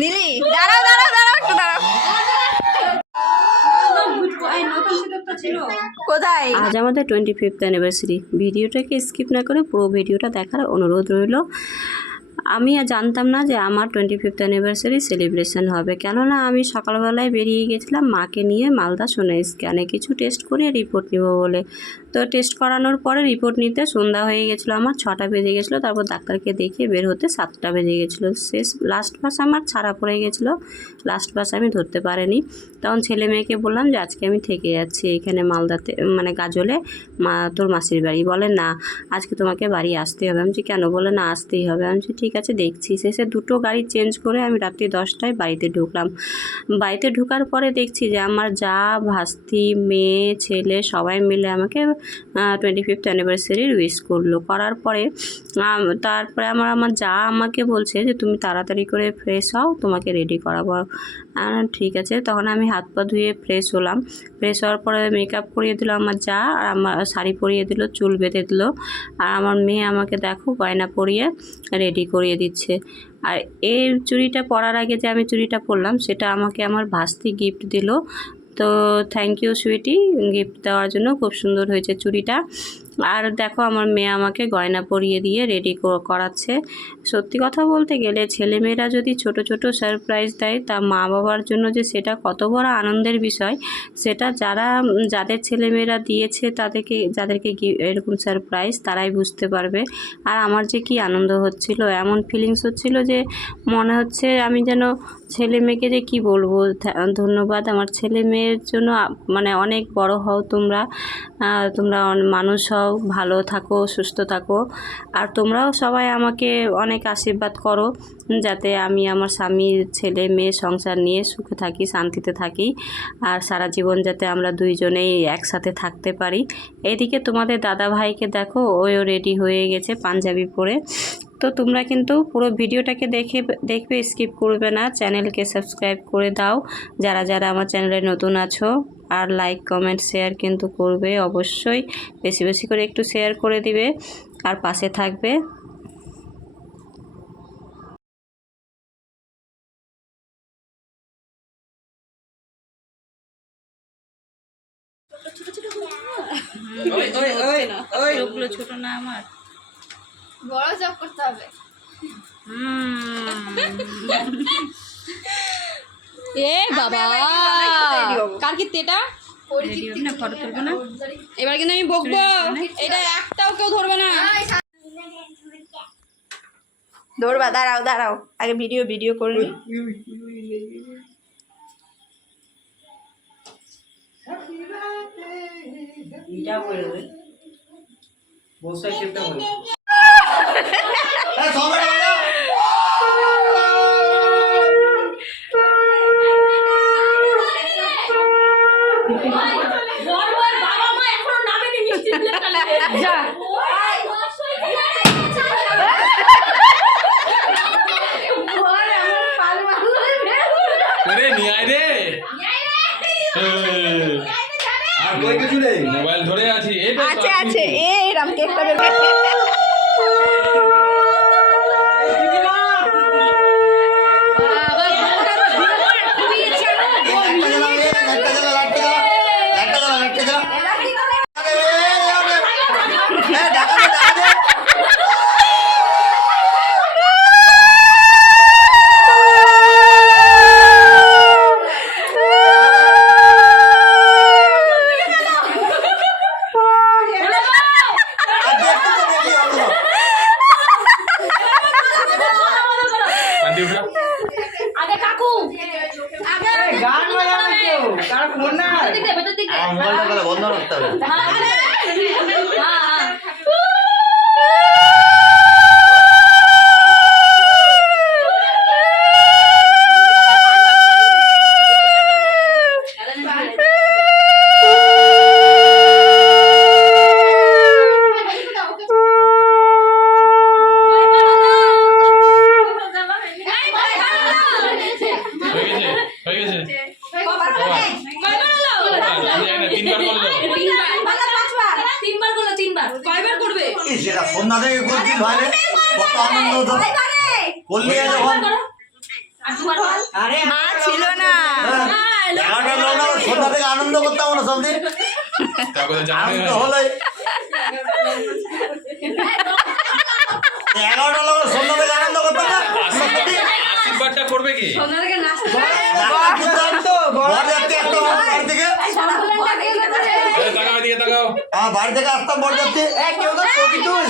নীলি দাঁড়াও দাঁড়াও দাঁড়াও একটু দাঁড়াও। কোথায়? আজ আমাদের 25th অ্যানিভার্সারি। ভিডিওটাকে স্কিপ না করে পুরো ভিডিওটা দেখার অনুরোধ রইল। আমি জানতাম না যে আমার 25th অ্যানিভার্সারি সেলিব্রেশন হবে, কেননা আমি সকালবেলায় বেরিয়ে গেছিলাম মাকে নিয়ে মালদা সোনা স্ক্যানে কিছু টেস্ট করে রিপোর্ট নিব বলে। তো টেস্ট করানোর পরে রিপোর্ট নিতে সন্ধ্যা হয়ে গেছিলো, আমার 6টা বেজে গেছিলো। তারপর ডাক্তারকে দেখিয়ে বের হতে 7টা বেজে গেছিলো। শেষ লাস্ট বাস আমার ছাড়া পড়ে গেছিলো, লাস্ট বাস আমি ধরতে পারিনি। তখন ছেলে মেয়েকে বললাম যে আজকে আমি থেকে যাচ্ছি এখানে মালদাতে, মানে গাজলে তোর মাসির বাড়ি। বলে না আজকে তোমাকে বাড়ি আসতে হবে। আমি কেন? বলে না আসতেই হবে। আমি ঠিক আছে দেখছি। শেষে দুটো গাড়ি চেঞ্জ করে আমি রাত্রি 10টায় বাড়িতে ঢুকলাম। বাড়িতে ঢোকার পরে দেখছি যে আমার যা ভাস্তি মেয়ে ছেলে সবাই মিলে আমাকে 25th অ্যানিভার্সারির উইশ করলো। করার পরে তারপরে আমার যা আমাকে বলছে যে তুমি তাড়াতাড়ি করে ফ্রেশ হও, তোমাকে রেডি করাবো। ঠিক আছে। তখন আমি হাত পা ধুয়ে ফ্রেশ হলাম। ফ্রেশ হওয়ার পরে মেকআপ করিয়ে দিল আমার যা, আর আমার শাড়ি পরিয়ে দিল, চুল বেঁধে দিল। আর আমার মেয়ে আমাকে দেখো গয়না পরিয়ে রেডি করিয়ে দিচ্ছে। আর এই চুড়িটা পরার আগে যে আমি চুড়িটা পরলাম সেটা আমাকে আমার ভাস্তি গিফট দিল। তো থ্যাংক ইউ সুইটি, গিফট দেওয়ার জন্য। খুব সুন্দর হয়েছে চুড়িটা। আর দেখো আমার মেয়ে আমাকে গয়না পরিয়ে দিয়ে রেডি করাচ্ছে। সত্যি কথা বলতে গেলে ছেলেমেয়েরা যদি ছোট ছোট সারপ্রাইজ দেয় তা মা বাবার জন্য যে সেটা কত বড় আনন্দের বিষয়, সেটা যাদের ছেলেমেয়েরা দিয়েছে যাদেরকে এরকম সারপ্রাইজ তারাই বুঝতে পারবে। আর আমার যে কি আনন্দ হচ্ছিল, এমন ফিলিংস হচ্ছিল যে মনে হচ্ছে আমি যেন ছেলে মেয়েকে যে কি বলবো, ধন্যবাদ আমার ছেলে মেয়ের জন্য। মানে অনেক বড় হও তোমরা, মানুষ হও, ভালো থাকো, সুস্থ থাকো। আর তোমরাও সবাই আমাকে অনেক আশীর্বাদ করো যাতে আমি আমার স্বামী ছেলে মেয়ে সংসার নিয়ে সুখে থাকি, শান্তিতে থাকি, আর সারা জীবন যাতে আমরা দুইজনেই একসাথে থাকতে পারি। এদিকে তোমাদের দাদা ভাইকে দেখো, ওও রেডি হয়ে গেছে পাঞ্জাবি পরে। তো তোমরা কিন্তু পুরো ভিডিওটাকে দেখবে, স্কিপ করবে না। চ্যানেলকে সাবস্ক্রাইব করে দাও যারা যারা আমার চ্যানেলে নতুন আছো। আর লাইক কমেন্ট শেয়ার কিন্তু করবে অবশ্যই, বেশি বেশি করে একটু শেয়ার করে দিবে আর পাশে থাকবে। ছোট না আমার, বড় জব করতে হবে। এ বাবা কার কি এটা ফটো তুলবো না এবার, কিন্তু আমি বকবো, এটা একটাও কেউ ধরবে না। ধরবা, দাঁড়াও দাঁড়াও, আগে ভিডিও করে নি। মোবাইল ধরে আছি, আছে এই রাম কেকটা বের করে। আগে কাকু আগে গান বাজাবে কেউ, কার ফোন না মোবাইলটা বন্ধ রাখতে হবে। সেটা সন্ধ্যা থেকে করছি ভাই, কত আনন্দ হতো। করলি যখন আরে আর ছিল না। 11টা লোক না সন্ধ্যা থেকে আনন্দ করতাম না সবদিন আনন্দ হলোই 11টা লোক সন্ধ্যা থেকে আনন্দ করতাম না আশীর্বাদটা করবে কি বরযাত্রী একটা বাড়ি থেকে তাকাও এদিকে তাকাও বাড়ি থেকে আসতাম বরযাত্রী কেউ তো ছবি তুল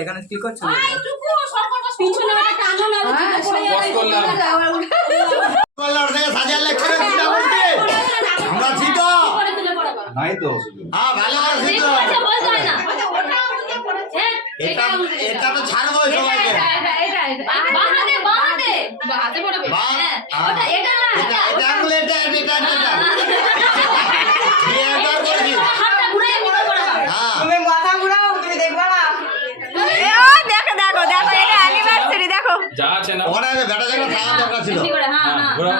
এখানে কি করছিস বস করলাম কল্যাণ থেকে সাজার লেকচারে চিন্তা করতে আমরা ছিল নাই তো হ্যাঁ ভালো আছি তো এটা এটা তো ছাড়বো সবাইকে এটা আঙুলে এটা এটা তুমি মাথা ঘুরাও তুমি দেখবা না দেখো দেখো দেখো এটা অ্যানিভার্সারি দেখো। যা আছে না ওখানে বেটা জায়গা থাকা দরকার ছিল ঘোরা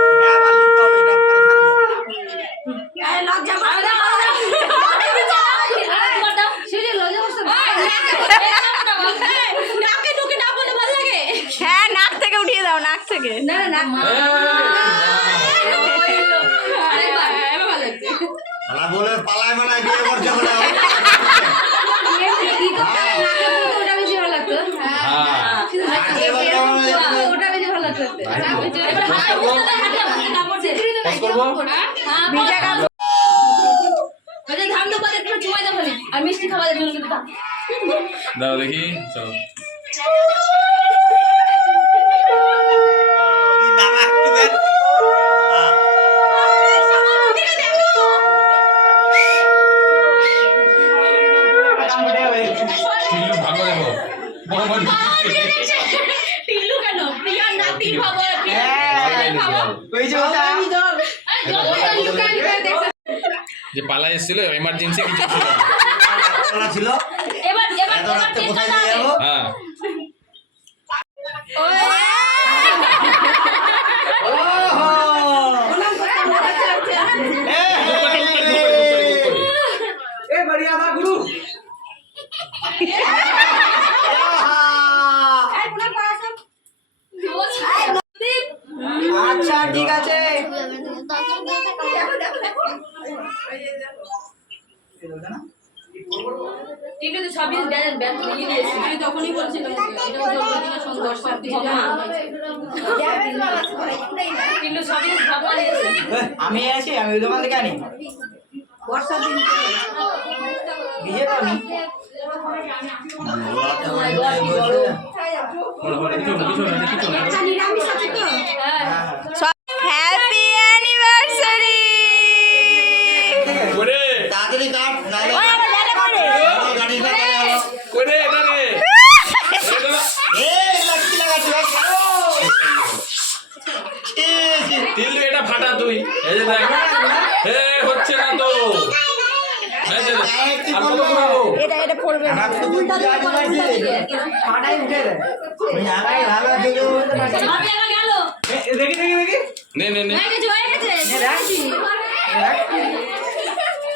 এটা আবার লিখতে হবে এটা পরে ছাড়বো হ্যাঁ নাক থেকে উঠিয়ে দাও নাক থেকে। শালা বলে পালায় মানায় বিয়ে করছে বলে বস করবো আর মিষ্টি খাবার জন্য দাও দেখি চলো তুই নামা একটু দেন টিল্লু ভাগো দেখো মোহাম্মদ ওই যে ওটা যে পালা এসেছিল এমার্জেন্সি কিছু ছিল না। পালা ছিল এত রাতে কোথায় নিয়ে যাবো হ্যাঁ ए बढ़िया था गुरु আচ্ছা ঠিক আছে তখনই বলছিলাম আমি আছি আমি ওই দোকান থেকে আনি ভিজে পাবি হ্যাপি অ্যানিভার্সারি। করে তাড়াতাড়ি কাট নালে গাড়ি না করে এটা রে এই লাঠি লাগাচ্ছি টিল্লু এটা ফাটা তুই এই যে দেখ হে হচ্ছে না তো এই যে দেখ, আর কত ঘুরাবো এটা এটা পড়বে না। ফাটাই উঠে দেয় আমি আগাই ভালো থেকে দেখি দেখি দেখি নে নে নে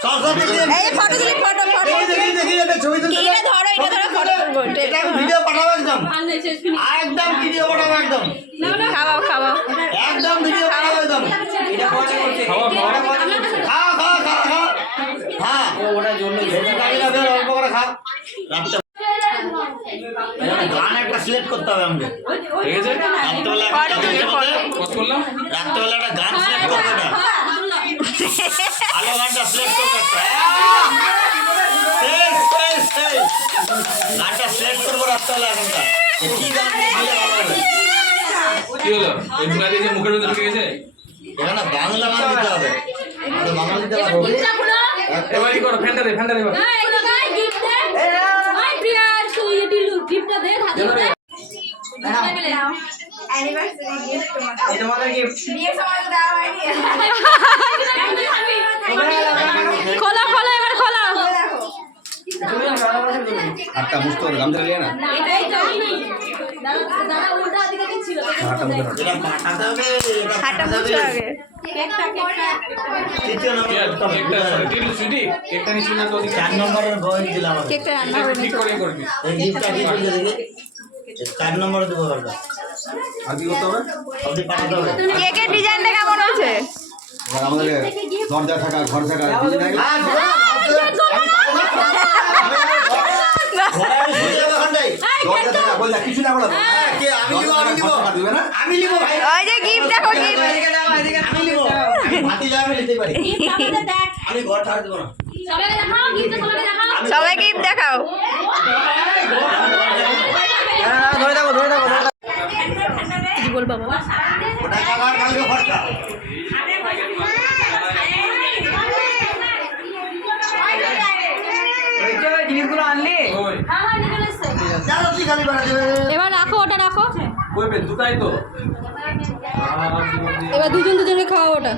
সরস্বতী দিন এই ফটো তুলি ফটো ফটো দেখি দেখি এটা ছবি তুলতে এটা ধরো ফটো তুলবো। এটা ভিডিও পাঠাবো একদম একদম ভিডিও পাঠাবো একদম খাওয়াও খাওয়াও একদম ভিডিও পাঠাবো একদম এটা পরে করছে খাওয়া খাওয়া খাও খাও খাও খাও হ্যাঁ ওটা জন্য বেশি খাবি না বের অল্প করে খাও রাত্রে গান একটা সিলেক্ট করতে হবে আমাকে ঠিক আছে রাত্রেবেলা ফটো তুলি ফটো কত করলাম রাত্রেবেলা একটা গান সিলেক্ট করবে না ভালো গানটা সিলেক্ট করবে গানটা সিলেক্ট করবো রাত্রেবেলা এখনটা কি গান দিলে ভালো হবে কি হলো এই দুটা দিয়ে মুখের ভিতরে ঢুকে গেছে এখানে বাংলা গান দিতে হবে আমরা বাংলা দিতে পারবো এবারই করো ফ্যানটা দে এবার এই তোমাদের গিফট খোলো খোলো এবার খোলো। তুমি আটটা মুস্ত গামছা নিয়ে না দাঁড়া উল্টা দিকে কি ছিল এটা পাঠাতে হবে, এটা হাতটা পাঠাতে মুছো হবে। আগে। তৃতীয় নম্বর কেকটা টিলু সুইটি কেকটা নিচ্ছি না তো ওদিকে 4 নম্বরের বই দিলাম আমি। কেকটা রান্না এটা করে ঠিক করে করবি এই গিফটটা কি করবে দেখি? 4 নম্বরে দেবো ওটা। আর কি করতে হবে? ওটি পাঠাতে হবে। কেকের ডিজাইনটা কেমন হয়েছে? এবার আমাদের দরজা থাকা ঘর থাকা দিদি নাকি? হ্যাঁ, ঘোড়া, ঘোড়া আমি শুনে যাবো ওখানটায়। দরজা থাকা বললা কিছু না বলো। হ্যাঁ, কে আমি নিবো, আমি নিবো। ঘর থাকা দিবে না? আমি নিবো ভাই। ওই যে গিফট দেখো গিফট। আমি নিবো। আমি ভাতি যাবে আমি নিতে পারি। আমি ঘর ছাড় দেবো না। সবাইকে দেখাও গিফট সবাইকে দেখাও সবাই গিফট দেখাও। কি বলবো বাবা? ওটা কাকার কালকে খরচা। ওই হ্যাঁ নিয়ে এসেছে জানো তুই খালি বেড়া দেবে। এবার রাখো, ওটা রাখো। কই বে দুটাই তো এবার দুজন দুজনে খাওয়া ওটা।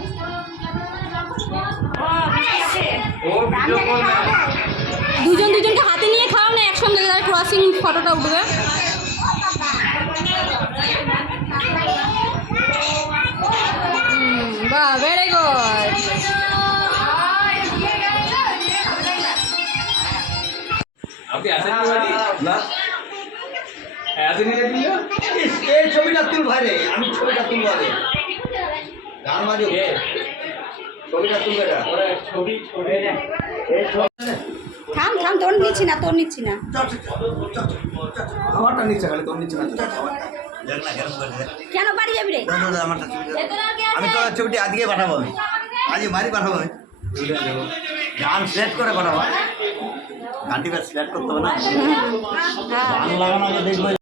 ও ভিডিও কল না দুজন দুজনকে হাতে নিয়ে খাও না, একসঙ্গে ক্রসিং ফটোটা উঠবে। বাহ, ভেরি গুড। আপনি আসেন কি বাড়ি না আসেন কি দিল এই ছবিটা তুল ভাই রে, আমি ছবিটা তুলবো আগে। গান বাজো, কে ছবিটা তুলবে এটা। ওরে ছবি ছবি এই ছবি- থাম থাম, তোর নিচ্ছি না, তোর নিচ্ছি না। আমারটা নিচে খালি তোর নিচে না। দেখ না, কেরম করে দেখ। কেন বাড়ি যাবি রে? দাও, দাও, দাও, আমারটা ছবি দাও। আমি তো ছবিটি আজকে পাঠাবো আমি। আজকে বাড়ি পাঠাবো আমি। গান সিলেক্ট করে পাঠাবো। গানটি সিলেক্ট করতে হবে না। গান লাগানো আগে দেখবো।